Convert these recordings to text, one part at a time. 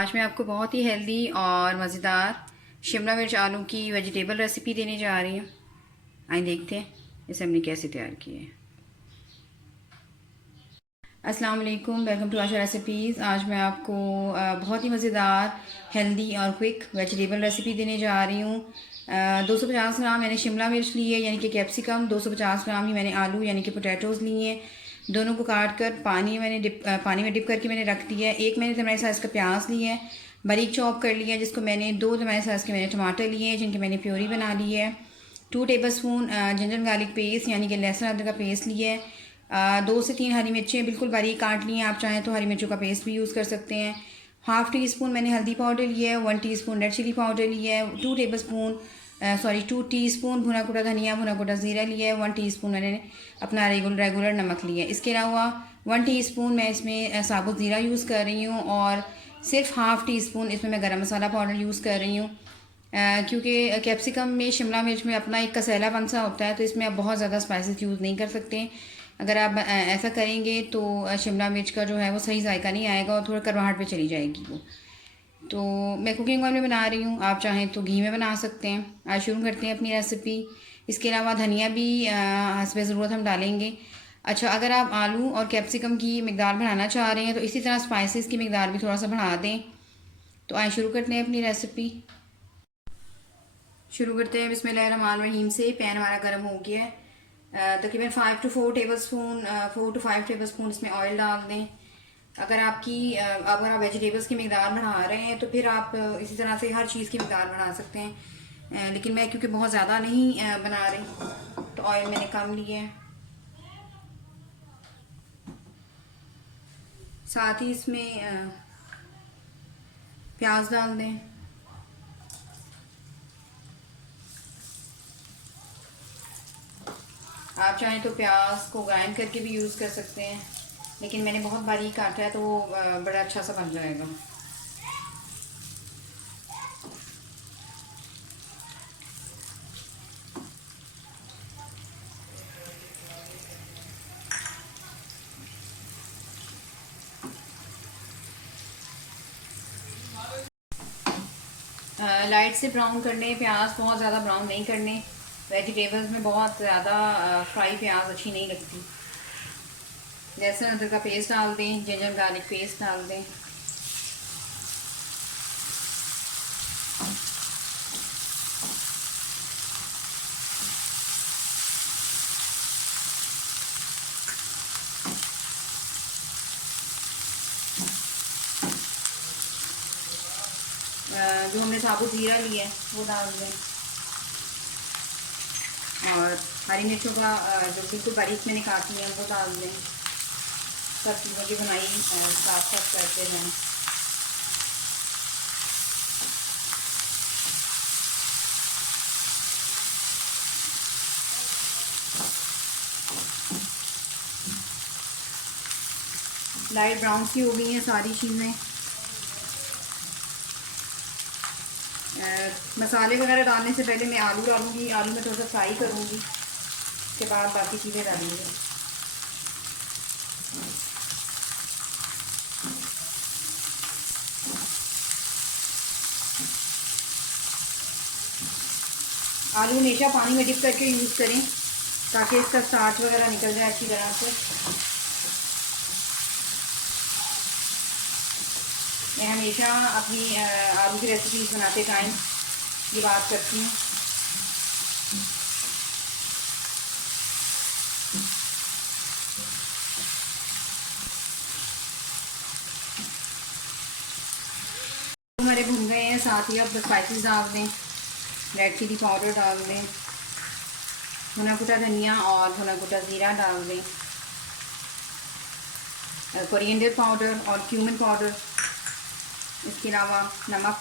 आज मैं आपको बहुत ही हेल्दी और मज़ेदार शिमला मिर्च आलू की वेजिटेबल रेसिपी देने जा रही हूँ। आइए देखते हैं इसे हमने कैसे तैयार किया है। अस्सलाम वालेकुम, वेलकम टू आशा रेसिपीज़। आज मैं आपको बहुत ही मज़ेदार हेल्दी और क्विक वेजिटेबल रेसिपी देने जा रही हूँ। 250 ग्राम मैंने शिमला मिर्च ली है यानी कि कैप्सिकम, 250 ग्राम ही मैंने आलू यानी कि पोटैटोज़ लिए हैं। दोनों को काट कर पानी में डिप करके मैंने रख दिया है। एक मैंने टमाटर साइज़ का प्याज लिया है, बारीक चॉप कर लिया है, जिसको मैंने 2 टमाटर साइज़ के मैंने टमाटर लिए हैं जिनकी मैंने प्योरी बना ली है। 2 table spoon ginger garlic paste यानी कि लहसुन अदरक का पेस्ट लिया है। 2 से 3 हरी मिर्चें बिल्कुल बारीक काट ली हैं। आप चाहें तो हरी मिर्चों का पेस्ट भी यूज़ कर सकते हैं। हाफ़ टी स्पून मैंने हल्दी पाउडर लिया है, 1 टीस्पून रेड चिली पाउडर लिया है, 2 टीस्पून भुना कुटा धनिया, भुना कुटा ज़ीरा लिया है, 1 टीस्पून मैंने अपना रेगुलर नमक लिया है। इसके अलावा 1 टीस्पून मैं इसमें साबुत ज़ीरा यूज़ कर रही हूँ और सिर्फ हाफ़ टी स्पून इसमें मैं गरम मसाला पाउडर यूज़ कर रही हूँ। क्योंकि कैप्सिकम में, शिमला मिर्च में अपना एक कसैलापन सा होता है, तो इसमें आप बहुत ज़्यादा स्पाइसेस यूज़ नहीं कर सकते। अगर आप ऐसा करेंगे तो शिमला मिर्च का जो है वो सही जायका नहीं आएगा और थोड़ा करवाहट पे चली जाएगी वो। तो मैं कुकिंग ऑयल में बना रही हूँ, आप चाहें तो घी में बना सकते हैं। आज शुरू करते हैं अपनी रेसिपी। इसके अलावा धनिया भी हस्बे ज़रूरत हम डालेंगे। अच्छा, अगर आप आलू और कैप्सिकम की मिकदार बढ़ाना चाह रहे हैं तो इसी तरह स्पाइसेस की मिकदार भी थोड़ा सा बढ़ा दें। तो आए शुरू करते हैं अपनी रेसिपी। शुरू करते हैं बिस्मिल्लाहिर्रहमानिर्रहीम से। पैन हमारा गर्म हो गया है। तकरीबन 4 to 5 टेबल स्पून इसमें ऑयल डाल दें। अगर आप वेजिटेबल्स की मिकदार बढ़ा रहे हैं तो फिर आप इसी तरह से हर चीज़ की मिकदार बढ़ा सकते हैं। लेकिन मैं क्योंकि बहुत ज़्यादा नहीं बना रही तो ऑयल मैंने कम लिया है। साथ ही इसमें प्याज डाल दें। आप चाहें तो प्याज को ग्राइंड करके भी यूज़ कर सकते हैं, लेकिन मैंने बहुत बारीक काटा है तो वो बड़ा अच्छा सा बन जाएगा। लाइट से ब्राउन करने, प्याज बहुत ज़्यादा ब्राउन नहीं करने। वेजिटेबल्स में बहुत ज़्यादा फ्राई प्याज अच्छी नहीं लगती। लहसुन अदरक का पेस्ट डाल दें, जिंजर गार्लिक पेस्ट डाल दें। जो हमने साबुत ज़ीरा लिया है वो डाल दें और हरी मिर्चों का जो बिल्कुल बारीक मैंने काटी है वो डाल दें। सब चीज़ों की बनाई साफ साफ करते हैं। लाइट ब्राउन सी हो गई हैं सारी चीज़ें। मसाले वगैरह डालने से पहले मैं आलू डालूंगी, आलू में थोड़ा सा फ्राई करूंगी, उसके बाद बाकी चीज़ें डालूंगी। आलू हमेशा पानी में डिप करके यूज़ करें ताकि इसका स्टार्च वगैरह निकल जाए अच्छी तरह से। मैं हमेशा अपनी आलू की रेसिपीज बनाते टाइम ये बात करती हूँ। हमारे भुन गए हैं, साथ ही अब स्पाइसेस डाल दें। रेड चिली पाउडर डाल दें, भुना कुटा धनिया और भुना कुटा ज़ीरा डाल दें, कोरिएंडर पाउडर और क्यूमिन पाउडर। इसके अलावा नमक,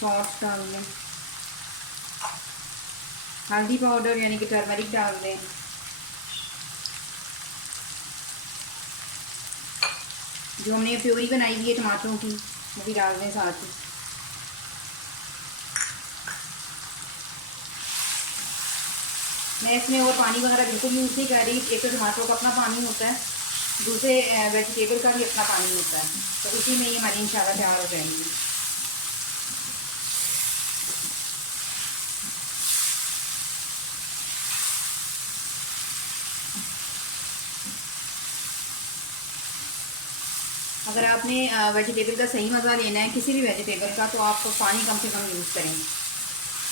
सॉल्ट डाल दें, हल्दी पाउडर यानी कि टर्मरिक डाल दें, जो हमने प्योरी बनाई हुई है टमाटरों की वो भी डाल दें साथ ही। मैं इसमें और पानी वगैरह बिल्कुल यूज़ नहीं कर रही। एक तो टमाटरों का अपना पानी होता है दूसरे वेजिटेबल का भी अपना पानी होता है, तो उसी में ये हमारी इंशाल्लाह तैयार हो जाएंगी। अगर आपने वेजिटेबल का सही मज़ा लेना है किसी भी वेजिटेबल का, तो आप पानी कम से कम यूज़ करें,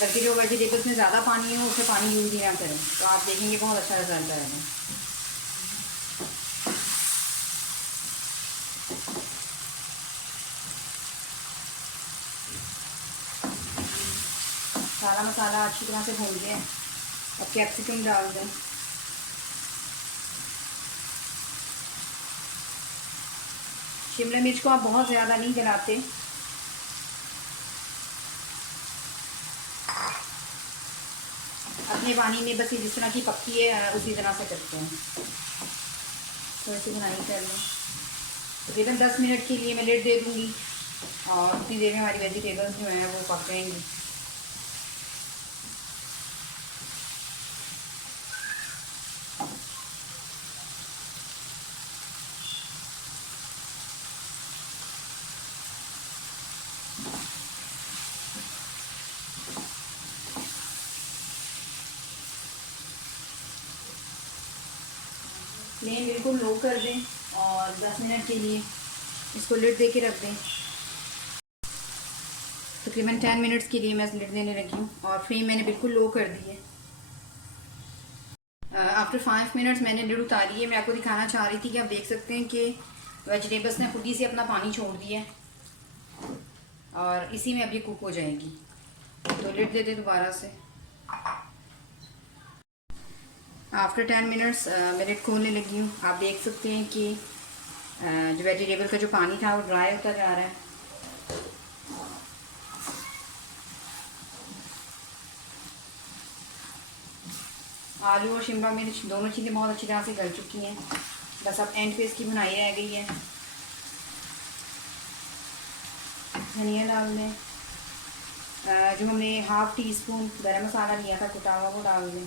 बल्कि जो वेजिटेबल्स में ज़्यादा पानी हो उसमें पानी यूज़ ही ना करें, तो आप देखेंगे बहुत अच्छा रिजल्ट आएगा। सारा मसाला अच्छी तरह से भून दें और कैप्सिकम डाल दें। शिमला मिर्च को आप बहुत ज़्यादा नहीं जलाते, अपने पानी में बस जिस तरह की पकती है उसी तरह से करते हैं। तो ऐसे बुनाई कर लें। तकरीबन 10 मिनट के लिए मैं लिड दे दूँगी और उतनी देर में हमारी वेजिटेबल्स जो हैं वो पक जाएंगी। फ्लेम बिल्कुल लो कर दें और 10 मिनट के लिए इसको लिड दे के रख दें। तकरीबन 10 मिनट्स के लिए मैं लिड देने लगी हूँ और फ्लेम मैंने बिल्कुल लो कर दी है। आफ्टर 5 मिनट्स मैंने लिड उतारी है। मैं आपको दिखाना चाह रही थी कि आप देख सकते हैं कि वेजिटेबल्स ने खुद ही से अपना पानी छोड़ दिया है और इसी में अब ये कुक हो जाएगी। तो लिड दे दे दोबारा से। आफ्टर 10 मिनट्स मैं लिड खोलने लगी हूँ। आप देख सकते हैं कि जो वेजिटेबल का जो पानी था वो ड्राई होता जा रहा है। आलू और शिमला मिर्च दोनों चीज़ें बहुत अच्छी तरह से गल चुकी हैं। बस अब एंड पे इसकी बुनाई रह गई है। धनिया डाल दें। जो हमने हाफ़ टी स्पून गरम मसाला लिया था कुटा हुआ वो डाल दें।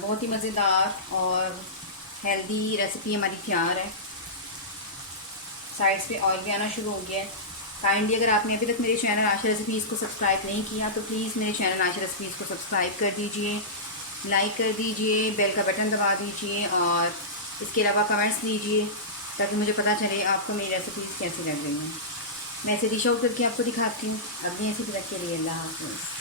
बहुत ही मज़ेदार और हेल्दी रेसिपी हमारी तैयार है। साइड्स पे ऑयल भी आना शुरू हो गया है। काइंडली अगर आपने अभी तक मेरे चैनल आशा रेसिपीज़ को सब्सक्राइब नहीं किया तो प्लीज़ मेरे चैनल आशा रेसिपीज़ को सब्सक्राइब कर दीजिए, लाइक कर दीजिए, बेल का बटन दबा दीजिए और इसके अलावा कमेंट्स दीजिए ताकि मुझे पता चले आपको मेरी रेसिपीज़ कैसी लग रही हैं। मैं इसे डिश आउट करके आपको दिखाती हूँ। अगली ऐसी तरह के लिए अल्लाह हाफ़िज़।